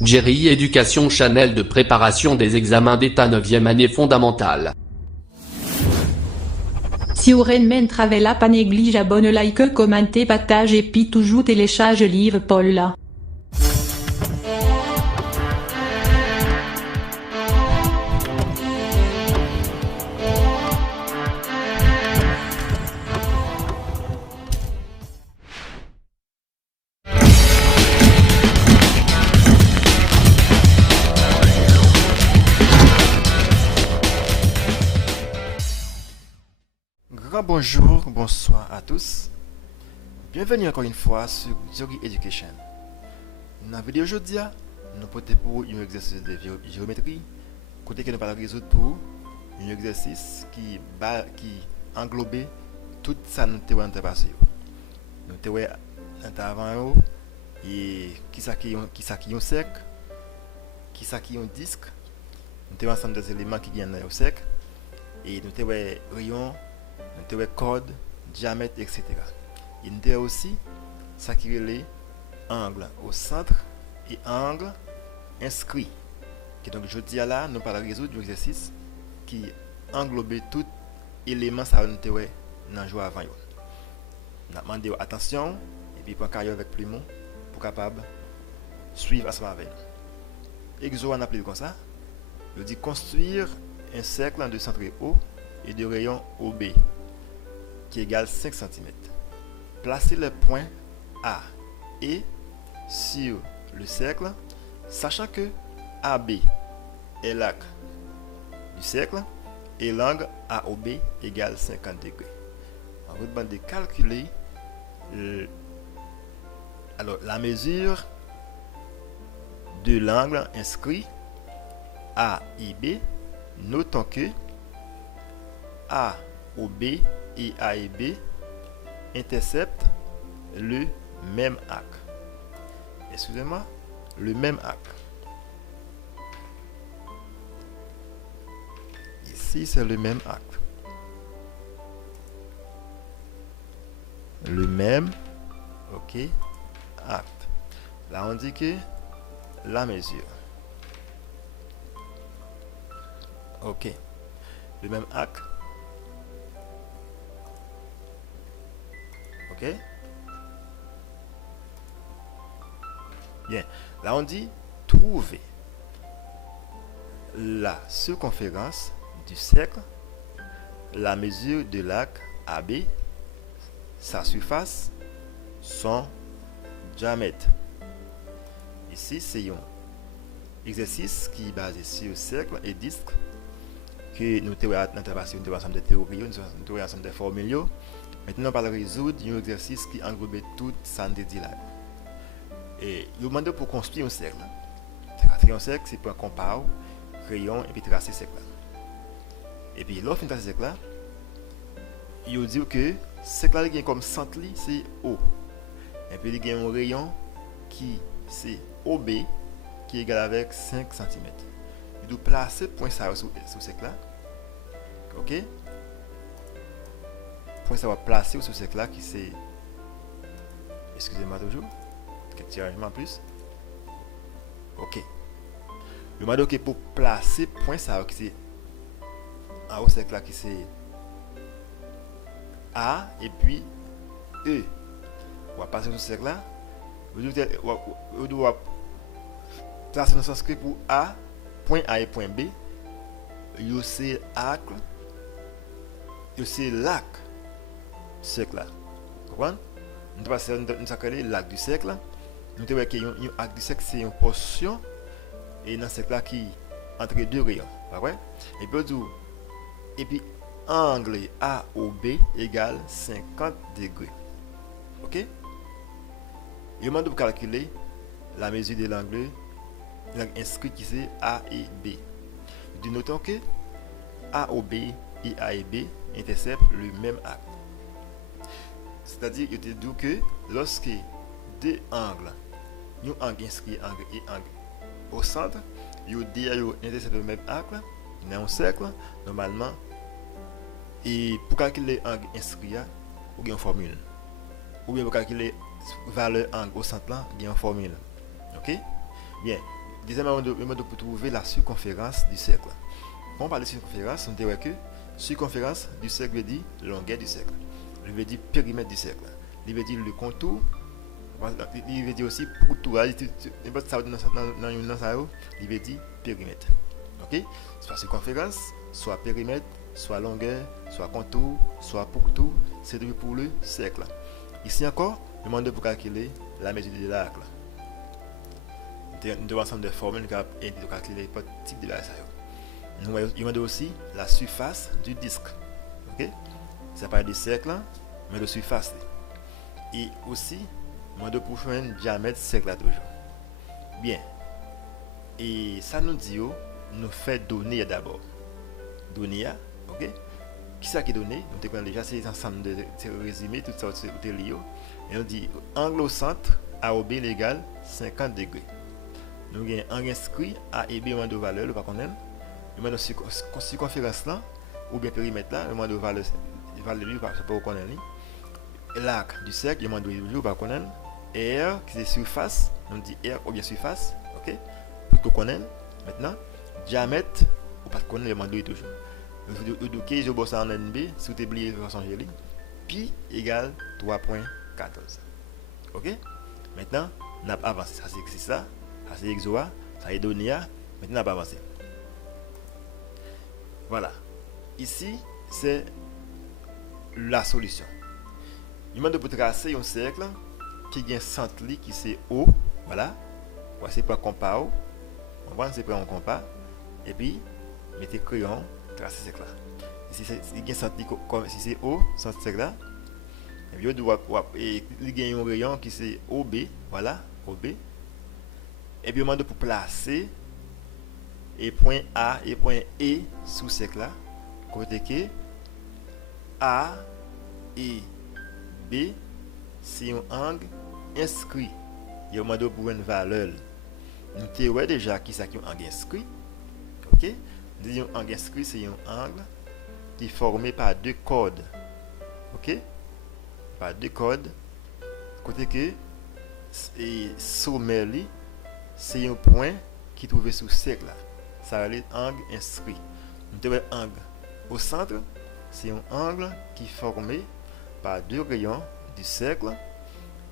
Jerry Éducation Channel de préparation des examens d'état 9e année fondamentale. Si vous men travella pas néglige abonne like commenter partage et puis toujours télécharge livre Paul là. Grand bonjour, bonsoir à tous. Bienvenue encore une fois sur Jerry Education. Dans la vidéo aujourd'hui, nous portons pour un exercice de géométrie, côté que nous allons résoudre pour un exercice qui englobe tout ça nous avons passé. Nous avons avant et qui ça qui est sec, qui ça qui est disque. Nous avons ensemble des éléments qui viennent au sec et nous avons rayon, nous avons code, diamètre, etc. Il y a aussi ça qui est les angles au centre et angle inscrit. Donc je dis là, nous allons résoudre l'exercice qui englobe tout élément ça nous avons dans le jeu avant. Nous avons demandé attention et puis pour carrière avec plumeau pour capable suivre ensemble avec nous. Exo on appelle comme ça. Je dis construire un cercle de centre O et de rayon OB qui égale 5 cm. Placez le point A et sur le cercle, sachant que AB est l'arc du cercle et l'angle AOB égale 50 degrés. On vous demande de calculer la mesure de l'angle inscrit A et B. Notons que AOB et A et B interceptent le même arc. Excusez-moi, le même arc. Ici, c'est le même arc. Le même, ok, arc. Là, on dit que la mesure. Ok. Le même arc. Ok. Bien. Là, on dit trouver la circonférence du cercle, la mesure de l'arc AB, sa surface, son diamètre. Ici, c'est un exercice qui est basé sur le cercle et disque que nous avons ensemble de théories, nous avons ensemble de formules. Maintenant, on va résoudre un exercice qui englobe tout ça nous dit là. Et il demande pour construire un cercle. Tracer un cercle, c'est pour un compas, crayon et puis tracer ce cercle. Et puis, lorsqu'on trace ce cercle là, il dit que ce cercle là comme centre, c'est O. Et puis, il y a un rayon qui c'est OB qui est égal avec 5 cm. Il doit placer point ça sur ce cercle là. Ok? Point ça va placer sur ce cercle là qui c'est. Excusez-moi toujours. Quelques changements plus. Ok. Le mode ok pour placer point ça qui c'est en haut cercle là qui c'est A et puis E. On va passer sur ce cercle là. On doit tracer dans ce sens que pour A, point A et point B, c'est l'arc, c'est l'arc du cercle là. Vous comprenez? Nous avons l'arc du cercle. Nous avons que l'arc du cercle c'est une portion et dans ce cercle là qui entre deux rayons. Et puis angle AOB égale 50 degrés. Ok? Il demande de calculer la mesure de l'angle inscrit qui c'est A et B. Nous notons que AOB et A et B interceptent le même arc. C'est-à-dire, il te dit que lorsque deux angles, un angle inscrit angle et angle au centre, ils interceptent le même arc, il y a un cercle, normalement, et pour calculer l'angle inscrit, il y a une formule. Ou bien pour calculer valeur angle au centre là, il y a une formule. OK? Bien. Deuxièmement, pour trouver la circonférence du cercle. Quand on parle de circonférence, on dirait que circonférence du cercle veut dire longueur du cercle. Il veut dire périmètre du cercle. Il veut dire le contour. Il veut dire aussi pourtour. Il veut dire périmètre. Ok? Soit circonférence, soit périmètre, soit longueur, soit contour, soit pourtour. C'est pour le cercle. Ici encore, je demande pour calculer la mesure de l'arc. Nous avons un ensemble de formules qui permettent de calculer le type de l'arc. Nous demandons aussi la surface du disque. Ok? Ça parle du cercle, mais de surface. Et aussi, nous demandons pour choisir le diamètre du cercle toujours. Bien. Et ça nous dit, nous fait donner d'abord. Donner, ok? Qui ça qui est donné? Nous avons déjà ces ensemble de résumés, tout ça est lié. Et on dit angle au centre AOB égale 50 degrés. Nous avons un angle inscrit A et B au moins de valeur, le pas qu'on aime. Le moins de circonférence là, ou bien périmètre là, le moins de valeur, lui, pas qu'on aime. L'arc du cercle, le moins de valeur, pas qu'on aime. R, qui est surface, on dit R ou bien surface, ok? Pour qu'on aime. Maintenant, diamètre, ou pas qu'on aime, le moins de toujours. Donc, je bosse en NB, si vous oubliez de changer, pi égale 3.14. Ok? Maintenant, on a avancé. Ça, c'est ça. Ça, c'est exoa. Ça est donné. Maintenant, on a avancé. Voilà. Ici, c'est la solution. Il demande de tracer un cercle qui a un centre qui c'est O. Voilà. Voici pour un compas. On va prendre un compas. Et puis, mettez crayon. Tracer ce cercle là. Ici c'est O, centre cercle là. Et puis il y a un rayon qui c'est OB, voilà, OB. Et puis on demande pour placer et point A et point E sous cercle là. Côté que A et B c'est un angle inscrit. Il y a un demande pour une valeur. Nous avons déjà qui c'est un angle inscrit. OK? Un angle inscrit, c'est un angle qui est formé par deux cordes. Ok? Par deux cordes. Côté que sommet, c'est un point qui est trouvé sous le cercle. Ça va être angle inscrit. Nous avons un angle au centre, c'est un angle qui est formé par deux rayons du cercle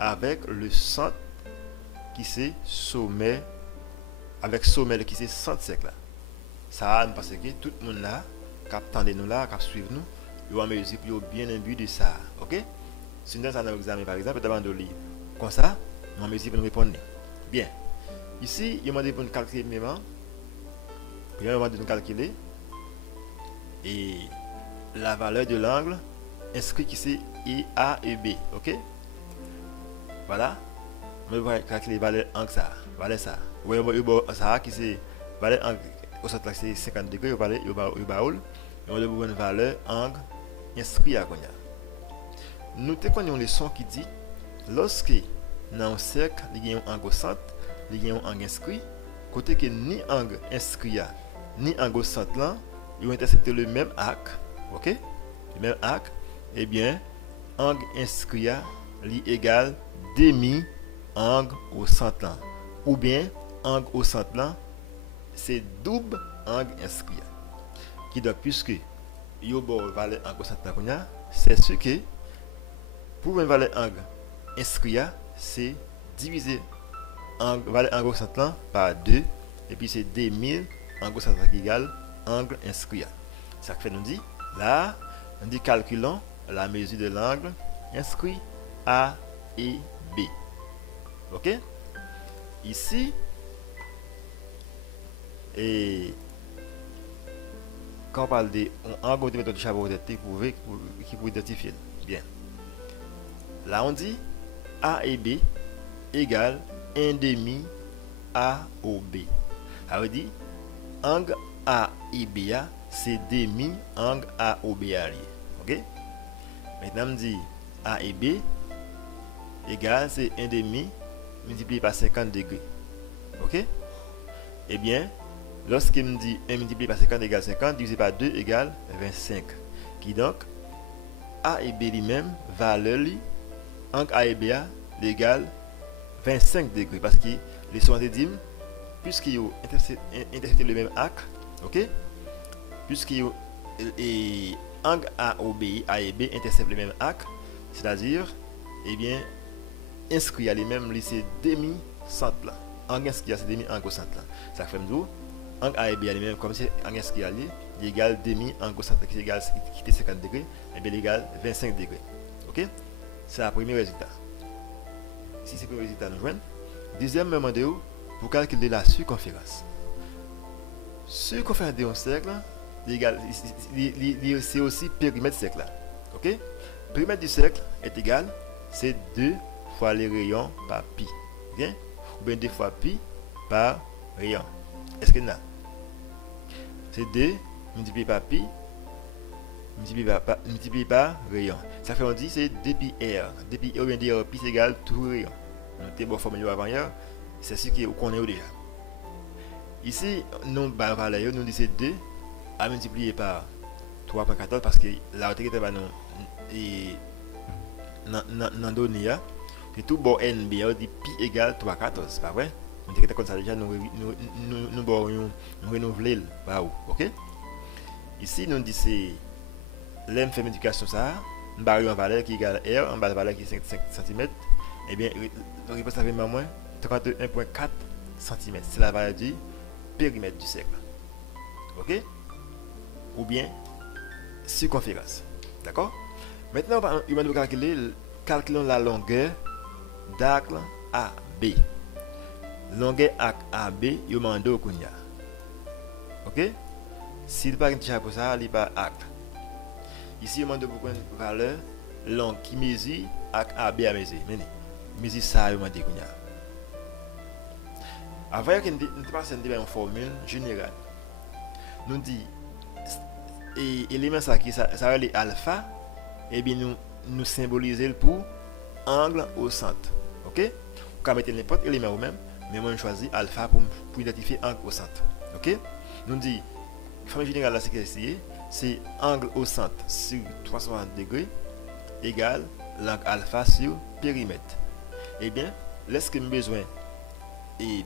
avec le centre qui c'est sommet, avec sommet qui c'est centre cercle. Ça parce que tout le monde là, qui attendent nous là, qui suivent nous, ils vont mesure pour bien un but de ça. Ok? Si nous avons un examen par exemple, devant de livre. Comme ça, nous allons mesure pour nous répondre. Bien. Ici, il m'a demandé pour nous calculer même. Il m'a demandé de nous calculer. Et la valeur de l'angle inscrit qui c'est A et B. Ok? Voilà. On va calculer la valeur angle ça. Valeur ça. Vous voyez, ça qui c'est valeur angle. Au centre là c'est 50 degrés, on a une valeur angle inscrit à Konya. Nous avons une leçon qui dit lorsque dans un cercle, il y a un angle au centre, il y a un angle inscrit, côté que ni angle inscrit ni angle au centre là, ils vont intercepter le même arc, ok? Le même arc, eh bien, angle inscrit est égal demi angle au centre là, ou bien angle au centre là c'est double angle inscrit. Qui donc puisque yo bon valeur angle centre c'est sûr que pour une valeur angle inscrit c'est diviser valeur angle centre par 2 et puis c'est 2000 angle centre égale angle inscrit. Ça fait nous dit là on dit calculons la mesure de l'angle inscrit A et B. OK? Ici et quand on parle de angle de méthode de chapeau qui pour identifier bien. Là on dit A et B égale 1 demi A au B. Ça veut dire angle A et B c'est demi angle A au B. OK? Maintenant on dit A et B égale c'est 1 demi multiplié par 50 degrés. OK? Eh bien, lorsqu'il me dit 1 multiplié par 50 égale 50, divisé par 2 égale 25. Qui donc, A et B lui-même, valeur lui, entre A et B égale 25 degrés. Parce que les soins de dîmes, puisqu'ils ont intercepté le même axe, ok? Puisqu'ils ont et angle A et B interceptent le même axe, c'est-à-dire, eh bien, inscrit à les mêmes lycées demi-centre là. Angle inscrit à ces demi-angle au centre là. Ça fait nous angle A et B à les mêmes comme si angle inscrit à il égale demi-angle au centre qui est égal qui était 50 degrés, et bien égal 25 degrés. Ok? C'est le premier résultat. Si c'est le premier résultat, nous joignons. Deuxième, demandez pour calculer la circonférence. Circonférence d'un cercle, c'est aussi périmètre cercle. Ok? Périmètre du cercle est égal, c'est 2 fois les rayons par pi. Bien? Ou bien 2 fois pi par rayon. Est-ce que là? C'est 2 multiplié par pi multiplié par rayon. Ça fait on dit c'est 2 pi r. 2 pi r ou bien 2 pi c'est égal tout rayon. Notez bon formule avant hier. C'est ce qu'on est déjà. Ici, nous nous dit c'est 2 à multiplier par 3.14 parce que la hauteur était et dans donné c'est tout bon n bien dit pi égale 3.14, pas vrai? On dit que comme ça déjà nous renouveler pas où, OK? Ici nous dit c'est l'm fait multiplication ça, on va en valeur qui égale r, en valeur qui est 5 cm. Eh bien, la réponse avait moins 31.4 cm. C'est la valeur du périmètre du cercle. Ok? Ou bien circonférence. D'accord? Maintenant, il va nous calculer la longueur d'arc AB. Longueur arc AB, il va demander au Kounia. Ok? S'il n'y a pas pour ça, il n'y a pas arc. Ici, il va demander pour une valeur longue qui mesure arc AB à mesure. Mesure ça, il va demander Kounia. Avant que nous passions une formule générale, nous dit et élément ça qui ça va les alpha, et bien nous symboliser pour angle au centre. OK? Vous pouvez mettre n'importe élément ou même, mais moi je choisis alpha pour identifier angle au centre. OK? Nous dit formule générale là c'est angle au centre sur 360 degrés égale l'angle alpha sur périmètre. Eh bien, lorsque j'ai besoin et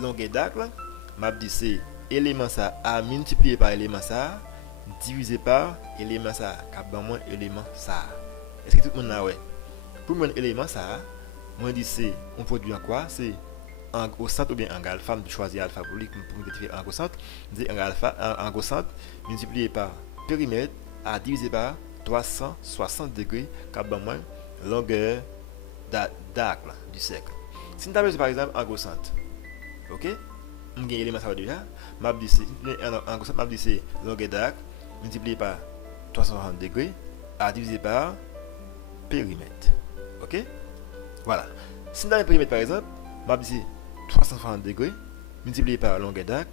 longueur d'arc là, m'a dit c'est élément ça à multiplier par élément ça divisé par élément ça cap moins élément ça. Est-ce que tout le monde a ouais? Pour mon élément ça, moi dit c'est on produit en quoi? C'est angle au centre ou bien angle alpha, je choisis alpha pour identifier angle au centre, dit angle alpha angle au centre multiplié par périmètre à diviser par 360 degrés cap moins longueur d'arc du cercle. Si nous avons par exemple angle au centre, ok? On a l'élément ça déjà. M'a dit c'est longueur d'arc multiplié par 360 degrés à diviser par périmètre. Ok? Voilà. Si nous avons périmètre par exemple, m'a dit 360 degrés multiplié par longueur d'arc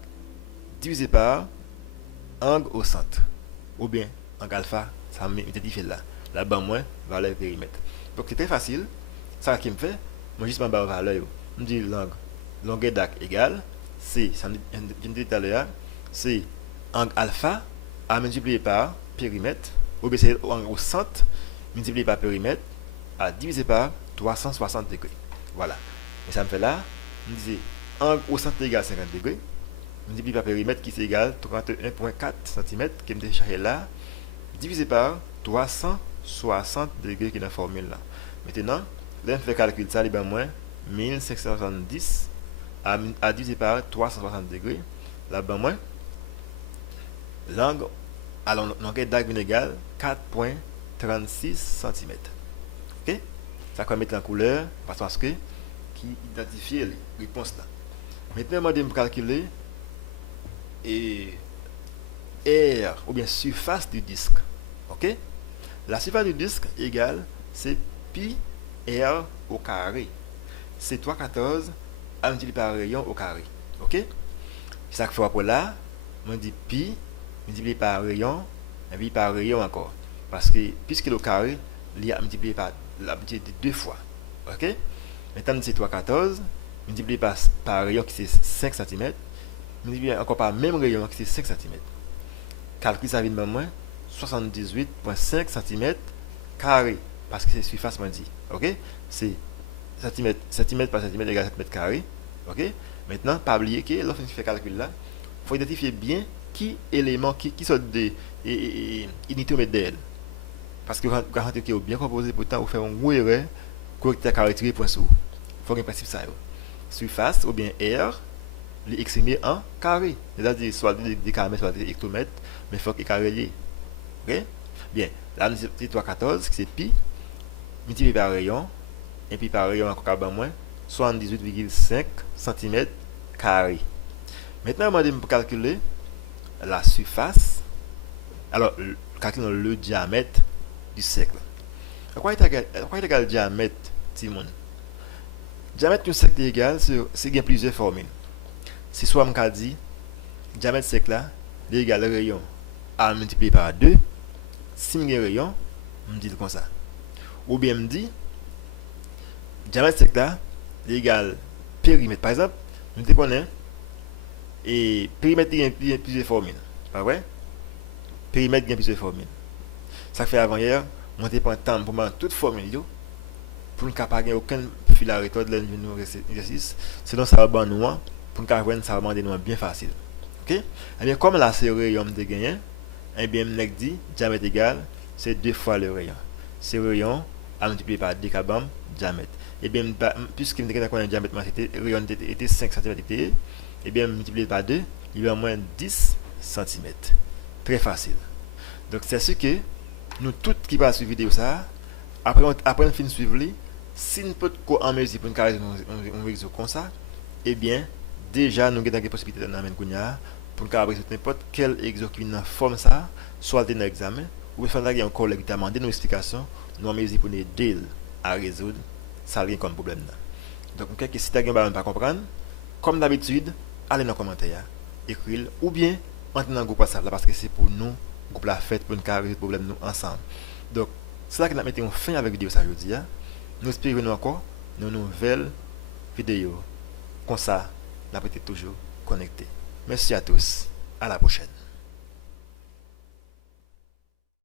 divisé par angle au centre. Ou bien angle alpha, ça me identifie là. Là-bas moins valeur périmètre. Donc c'est très facile. Ça qui me fait, moi juste ma valeur. Je me dis longueur d'arc égale c'est, ça je me dis tout à l'heure, c'est angle alpha à multiplier par périmètre, ou bien c'est angle au centre multiplié par périmètre à diviser par 360 degrés. Voilà. Et ça me fait là, je me disais angle au centre égale 50 degrés, multiplié par périmètre qui c'est égal 31.4 cm, qui me décharge là, divisé par 360 degrés qui est dans la formule là. Maintenant, là, on fait calcul ça, il y a moins 1570 à diviser par 360 degrés. Là-bas, moins l'angle à longueur d'arc égale 4.36 cm. Ok? Ça va mettre en couleur parce que qui identifie les réponses là. Maintenant, on va calculer et R ou bien surface du disque. Ok? La surface du disque égale c'est pi R au carré. C'est 314 à multiplier par rayon au carré. Ok? Chaque fois pour là, on dit pi multiplié par rayon et puis par rayon encore. Parce que puisque le carré, il y a multiplié par la multiplié de 2 fois. Ok? Maintenant, c'est 314 multiplié par rayon qui c'est 5 cm. Multiplié encore par même rayon qui c'est 5 cm. Calcul ça vient de moins 78.5 cm carré. Parce que c'est surface, moi dit. Ok? C'est centimètre par centimètre égale centimètre carré. OK? Maintenant, pas oublier que lorsqu'on fait calcul là, il faut identifier bien qui élément qui sont de unité au d'elle. Parce que vous garantir que vous bien composé pourtant vous faire une gros erreur correcteur caractérisé point sur. Faut un principe ça. Surface ou bien R les exprimé en carré. C'est-à-dire soit des carrés soit des hectomètres, mais il faut que carré lié. OK? Bien, là c'est 314 c'est pi multiplié par rayon et puis par rayon encore moins 78,5 cm carré. Maintenant, on va calculer la surface. Alors, calculer le diamètre du cercle. À quoi est égal le diamètre, Timon? Le diamètre d'un cercle est égal, c'est qu'il y a plusieurs formules. Si soit on dit, le diamètre du cercle là, est égal au rayon à multiplier par 2. Si je rayon, je me dis comme ça. Ou bien je me dis, le diamètre du cercle là, est égal périmètre. Par exemple, nous te connaissons, et périmètre il y a plusieurs formules. Pas vrai? Périmètre il y a plusieurs formules. Ça fait avant hier, on te prend temps pour mettre toute formule pour ne pas avoir aucun fil à retordre de l'exercice. Sinon, ça va être nous pour ne pas avoir ça va être bien facile. OK? Et bien, comme la c'est rayon de gagner, et bien, je dit diamètre égal, c'est 2 fois le rayon. C'est rayon à multiplier par 2 kabam diamètre. Et bien, puisque je connais le diamètre, le rayon était 5 cm, et bien, multiplié par 2, il y a moins 10 cm. Très facile. Donc, c'est ce que nous, tous qui passent sur la vidéo, ça, après on finit de suivre, si nous pouvons en mesure pour nous carrément un réseau comme ça, eh bien, déjà, nous avons des possibilités de nous pour nous résoudre n'importe quel exo qui nous forme ça, soit dans l'examen, ou bien faire un collègue qui a demandé nos explications, nous avons pour nous aider à résoudre ça comme problème. Donc, si tu n'as pas comprendre, comme d'habitude, allez dans les commentaires, écrivez ou bien entrez dans le groupe WhatsApp parce que c'est pour nous, le groupe la fête, pour nous résoudre le problème nous ensemble. Donc, c'est là que nous mettons fin avec la vidéo ça aujourd'hui. Nous espérons encore une nouvelle vidéo. Comme ça, nous peut être toujours connectés. Merci à tous. À la prochaine.